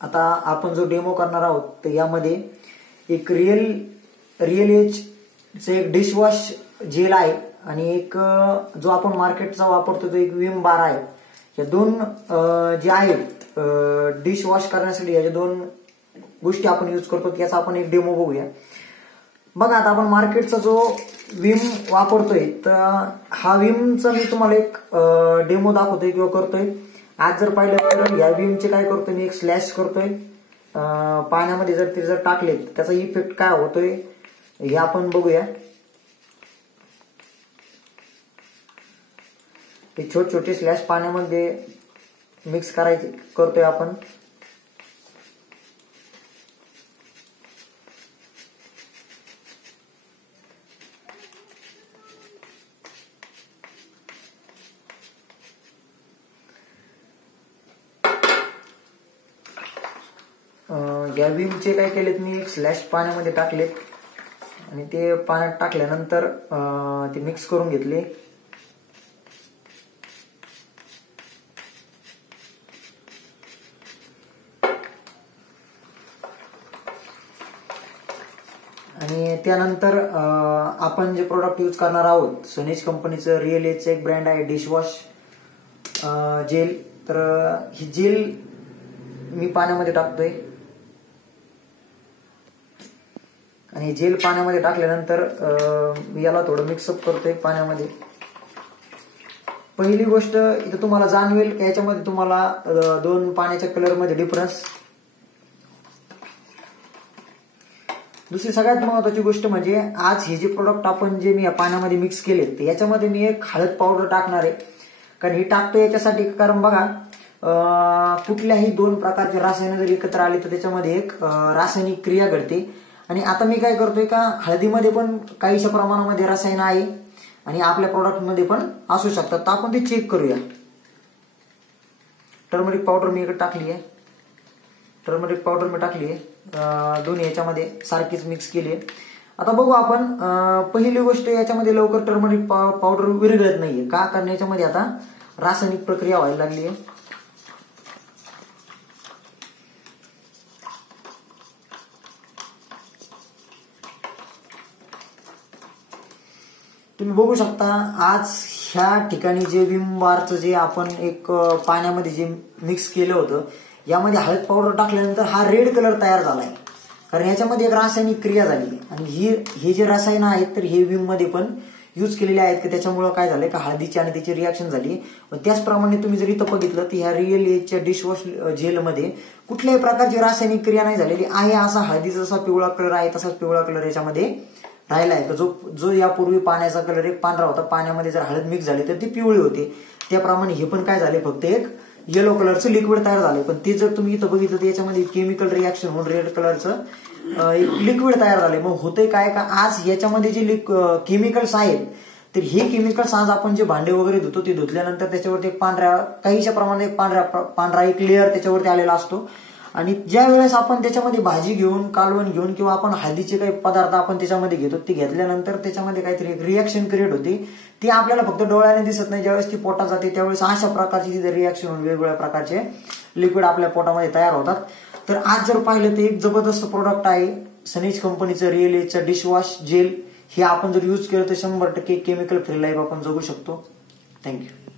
आता आपण जो डेमो करणार आहोत तर यामध्ये एक रिअल एजचं एक डिशवॉश जेल आहे आणि एक जो आपण मार्केटचा वापरतो तो एक विम बार आहे. या दोन जे आहेत डिश वॉश करण्यासाठी या दोन गोष्टी आपण यूज करतो याचा आपण एक डेमो बघूया. बघा आता आपण मार्केटचा जो विम वापरतोय तर हा विमचा मी तुम्हाला एक डेमो दाखवतोय किंवा करतोय. आज जर पाहिलं तर या विमचे काय करतोय मी एक स्लॅश करतोय पाण्यामध्ये जर ते टाकले त्याचा इफेक्ट काय होतोय हे आपण बघूया. हे छोटे छोटे स्लॅश पाण्यामध्ये मिक्स करायचे करतोय आपण. या विमचे काय केलेत मी एक स्लॅश पाण्यामध्ये टाकलेत आणि ते पाण्यात टाकल्यानंतर ते मिक्स करून घेतले. आणि त्यानंतर आपण जे प्रोडक्ट यूज करणार आहोत सनीज कंपनीचं रिअल एजचं एक ब्रँड आहे डिशवॉश जेल. तर ही जेल मी पाण्यामध्ये टाकतोय आणि जेल पाण्यामध्ये टाकल्यानंतर याला थोडं मिक्सअप करतोय पाण्यामध्ये. पहिली गोष्ट इथं तुम्हाला जाणवेल की याच्यामध्ये तुम्हाला दोन पाण्याच्या कलरमध्ये डिफरन्स. दुसरी सगळ्यात महत्वाची गोष्ट म्हणजे आज हे जे प्रोडक्ट आपण जे मी या पाण्यामध्ये मिक्स केले तर याच्यामध्ये मी एक हळद पावडर टाकणार आहे. कारण हे टाकतो याच्यासाठी कारण बघा कुठल्याही दोन प्रकारचे रसायनं जर एकत्र आली तर त्याच्यामध्ये एक रासायनिक क्रिया घडते. आणि आता मी काय करतोय का हळदीमध्ये पण काहीशा प्रमाणामध्ये रसायन आहे आणि आपल्या प्रोडक्टमध्ये पण असू शकतात तर आपण ते चेक करूया. टर्मरिक पावडर मी इकडे टाकली आहे. टर्मरिक पावडर मी टाकली आहे दोन्ही याच्यामध्ये सारखीच मिक्स केली आहे. आता बघू आपण पहिली गोष्ट याच्यामध्ये लवकर टर्मरिक पावडर विरघळत नाहीये का कारण याच्यामध्ये आता रासायनिक प्रक्रिया व्हायला लागली आहे. तुम्ही बघू शकता आज ह्या ठिकाणी जे विम बारचं जे आपण एक पाण्यामध्ये जे मिक्स केलं होतं यामध्ये हळद पावडर टाकल्यानंतर हा रेड कलर तयार झालाय कारण याच्यामध्ये एक रासायनिक क्रिया झाली आणि हे जे रसायन आहेत तर हे विम मध्ये पण यूज केलेले आहेत की त्याच्यामुळे काय झालंय का हळदीची आणि त्याची रिॲक्शन झाली. त्याचप्रमाणे तुम्ही जर इथं बघितलं तर ह्या रिअल एजच्या डिशवॉश जेलमध्ये कुठल्याही प्रकारची रासायनिक क्रिया नाही झालेली आहे. असा हळदीचा जसा पिवळा कलर आहे तसाच पिवळा कलर याच्यामध्ये राहिला आहे. जो यापूर्वी पाण्याचा कलर एक पांढरा होता पाण्यामध्ये जर हळद मिक्स झाली तर ती पिवळी होते त्याप्रमाणे हे पण काय झाले फक्त एक येलो कलरचं लिक्विड तयार झालंय. पण ते जर तुम्ही इथं बघितलं तर याच्यामध्ये केमिकल रिॲक्शन होऊन रेड कलरचं एक लिक्विड तयार झालंय. मग होतंय काय का आज याच्यामध्ये जे केमिकल्स आहेत तर हे केमिकल्स आज आपण जे भांडे वगैरे धुतो ते धुतल्यानंतर त्याच्यावरती एक पांढऱ्या काहीशा प्रमाणात एक पांढरा एक लेअर त्याच्यावरती आलेला असतो. आणि ज्या वेळेस आपण त्याच्यामध्ये भाजी घेऊन कालवण घेऊन किंवा आपण हळदीचे काही पदार्थ आपण त्याच्यामध्ये घेतो ते घेतल्यानंतर त्याच्यामध्ये काहीतरी एक रिॲक्शन क्रिएट होते ती आपल्याला फक्त डोळ्याने दिसत नाही. ज्यावेळेस ती पोटात जाते त्यावेळेस अशा प्रकारची तिथे रिॲक्शन होऊन वेगवेगळ्या प्रकारचे लिक्विड आपल्या पोटामध्ये तयार होतात. तर आज जर पाहिलं तर एक जबरदस्त प्रोडक्ट आहे सनीज कंपनीचं रिअल एजचं डिशवॉश जेल. हे आपण जर यूज केलं तर 100% केमिकल फ्री लाईफ आपण जगू शकतो. थँक्यू.